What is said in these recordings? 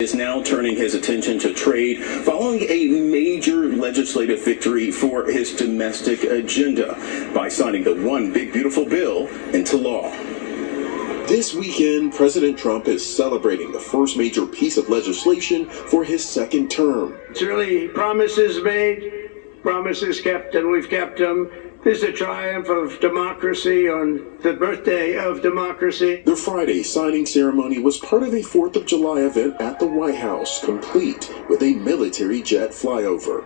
is now turning his attention to trade following a major legislative victory for his domestic agenda by signing the One Big Beautiful Bill into law. This weekend, President Trump is celebrating the first major piece of legislation for his second term. It's really promises made, promises kept, and we've kept them. This is a triumph of democracy on the birthday of democracy. The Friday signing ceremony was part of a 4th of July event at the White House, complete with a military jet flyover.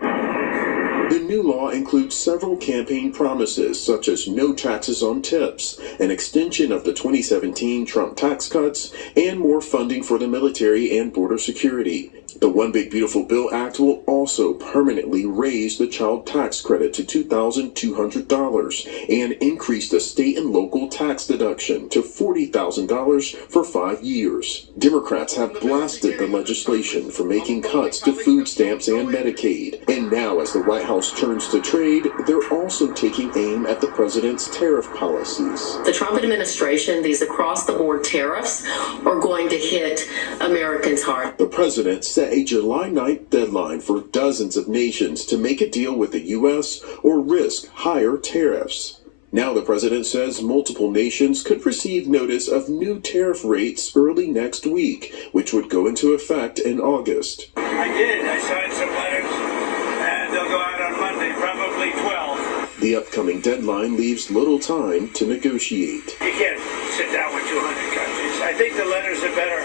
The new law includes several campaign promises, such as no taxes on tips, an extension of the 2017 Trump tax cuts, and more funding for the military and border security. The One Big Beautiful Bill Act will also permanently raise the child tax credit to $2,200 and increase the state and local tax deduction to $40,000 for 5 years. Democrats have blasted the legislation for making cuts to food stamps and Medicaid. And now, as the White House turns to trade, they're also taking aim at the president's tariff policies. The Trump administration, these across-the-board tariffs are going to hit Americans hard. The president set a July 9th deadline for dozens of nations to make a deal with the U.S. or risk higher tariffs. Now the president says multiple nations could receive notice of new tariff rates early next week, which would go into effect in August. I signed some letters, and they'll go out on Monday, probably 12. The upcoming deadline leaves little time to negotiate. You can't sit down with 200 countries. I think the letters are better.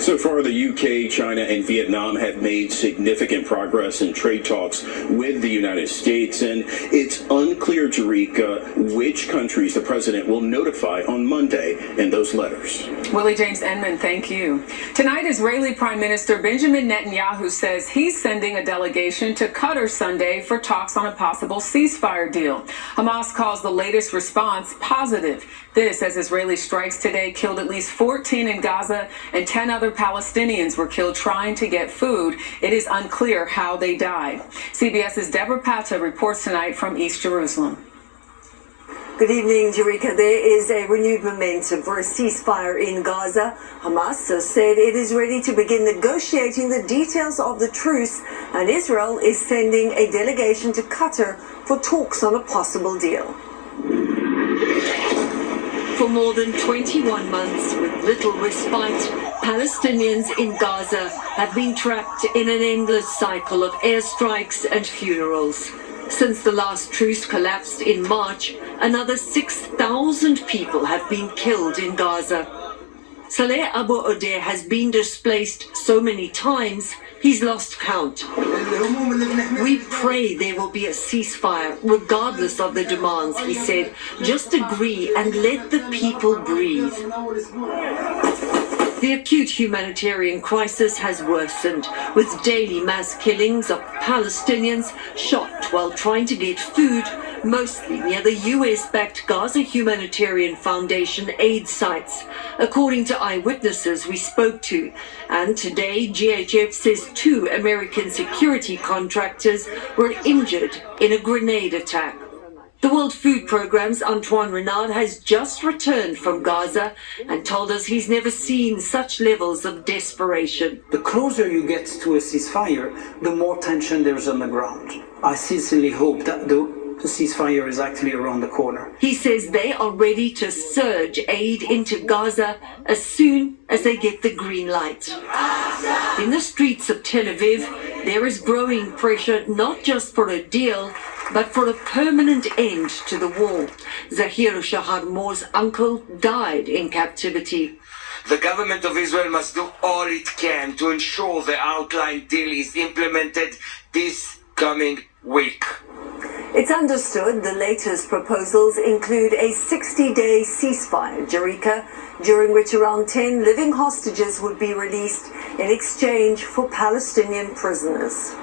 So far, the UK, China, and Vietnam have made significant progress in trade talks with the United States, and it's unclear, Jerika, which countries the president will notify on Monday in those letters. Willie James Enman, thank you. Tonight, Israeli Prime Minister Benjamin Netanyahu says he's sending a delegation to Qatar Sunday for talks on a possible ceasefire deal. Hamas calls the latest response positive. This, as Israeli strikes today killed at least 14 in Gaza and 10 other Palestinians were killed trying to get food. It is unclear how they died. CBS's Deborah Patta reports tonight from East Jerusalem. Good evening, Jerika. There is a renewed momentum for a ceasefire in Gaza. Hamas has said it is ready to begin negotiating the details of the truce, and Israel is sending a delegation to Qatar for talks on a possible deal. For more than 21 months, with little respite, Palestinians in Gaza have been trapped in an endless cycle of airstrikes and funerals. Since the last truce collapsed in March, another 6,000 people have been killed in Gaza. Saleh Abu Odeh has been displaced so many times, he's lost count. We pray there will be a ceasefire, regardless of the demands, he said. Just agree and let the people breathe. The acute humanitarian crisis has worsened, with daily mass killings of Palestinians shot while trying to get food, mostly near the US-backed Gaza Humanitarian Foundation aid sites, according to eyewitnesses we spoke to. And today, GHF says 2 American security contractors were injured in a grenade attack. The World Food Programme's Antoine Renard has just returned from Gaza and told us he's never seen such levels of desperation. The closer you get to a ceasefire, the more tension there is on the ground. I sincerely hope that the ceasefire is actually around the corner. He says they are ready to surge aid into Gaza as soon as they get the green light. In the streets of Tel Aviv, there is growing pressure not just for a deal, but for a permanent end to the war. Zahir Shaharmour's uncle died in captivity. The government of Israel must do all it can to ensure the outlined deal is implemented this coming week. It's understood the latest proposals include a 60-day ceasefire, Jerika, during which around 10 living hostages would be released in exchange for Palestinian prisoners.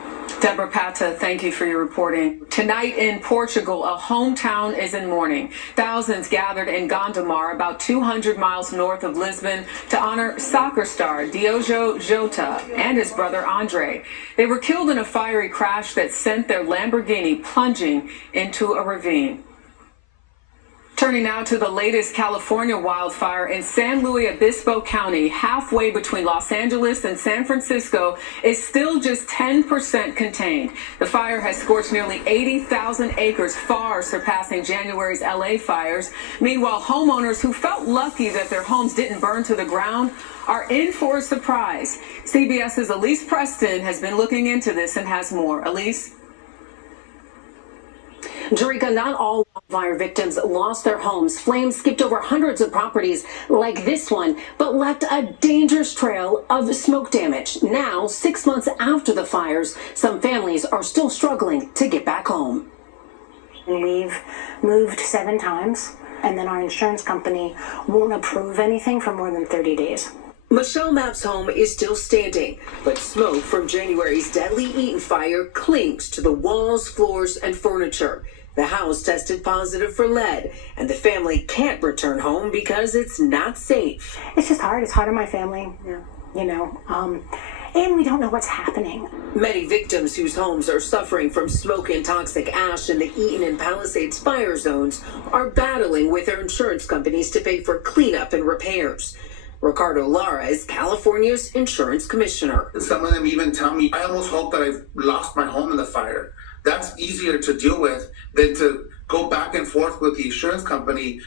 Deborah Patta, thank you for your reporting. Tonight in Portugal, a hometown is in mourning. Thousands gathered in Gondomar, about 200 miles north of Lisbon, to honor soccer star Diogo Jota and his brother Andre. They were killed in a fiery crash that sent their Lamborghini plunging into a ravine. Turning now to the latest California wildfire in San Luis Obispo County, halfway between Los Angeles and San Francisco, is still just 10% contained. The fire has scorched nearly 80,000 acres, far surpassing January's LA fires. Meanwhile, homeowners who felt lucky that their homes didn't burn to the ground are in for a surprise. CBS's Elise Preston has been looking into this and has more. Elise? Jerika, not all wildfire victims lost their homes. Flames skipped over hundreds of properties like this one, but left a dangerous trail of smoke damage. Now, 6 months after the fires, some families are still struggling to get back home. We've moved 7 times, and then our insurance company won't approve anything for more than 30 days. Michelle Mapp's home is still standing, but smoke from January's deadly Eaton fire clings to the walls, floors, and furniture. The house tested positive for lead, and the family can't return home because it's not safe. It's just hard. It's hard on my family, you know, and we don't know what's happening. Many victims whose homes are suffering from smoke and toxic ash in the Eaton and Palisades fire zones are battling with their insurance companies to pay for cleanup and repairs. Ricardo Lara is California's insurance commissioner. Some of them even tell me, I almost hope that I've lost my home in the fire. That's easier to deal with than to go back and forth with the insurance company.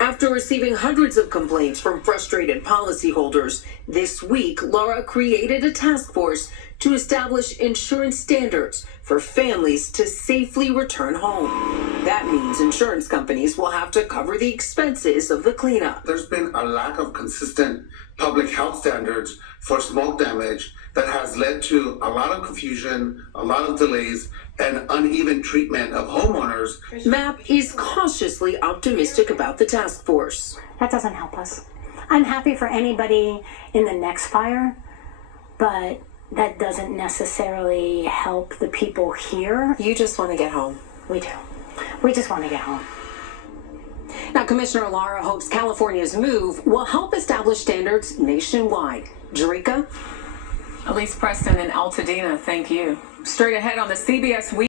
After receiving hundreds of complaints from frustrated policyholders, this week, Laura created a task force to establish insurance standards for families to safely return home. That means insurance companies will have to cover the expenses of the cleanup. There's been a lack of consistent public health standards for smoke damage that has led to a lot of confusion, a lot of delays, and uneven treatment of homeowners. Mapp is cautiously optimistic about the task force. That doesn't help us. I'm happy for anybody in the next fire, but that doesn't necessarily help the people here. You just want to get home. We do. We just want to get home. Now, Commissioner Lara hopes California's move will help establish standards nationwide. Jerika? Elise Preston in Altadena, thank you. Straight ahead on the CBS Week.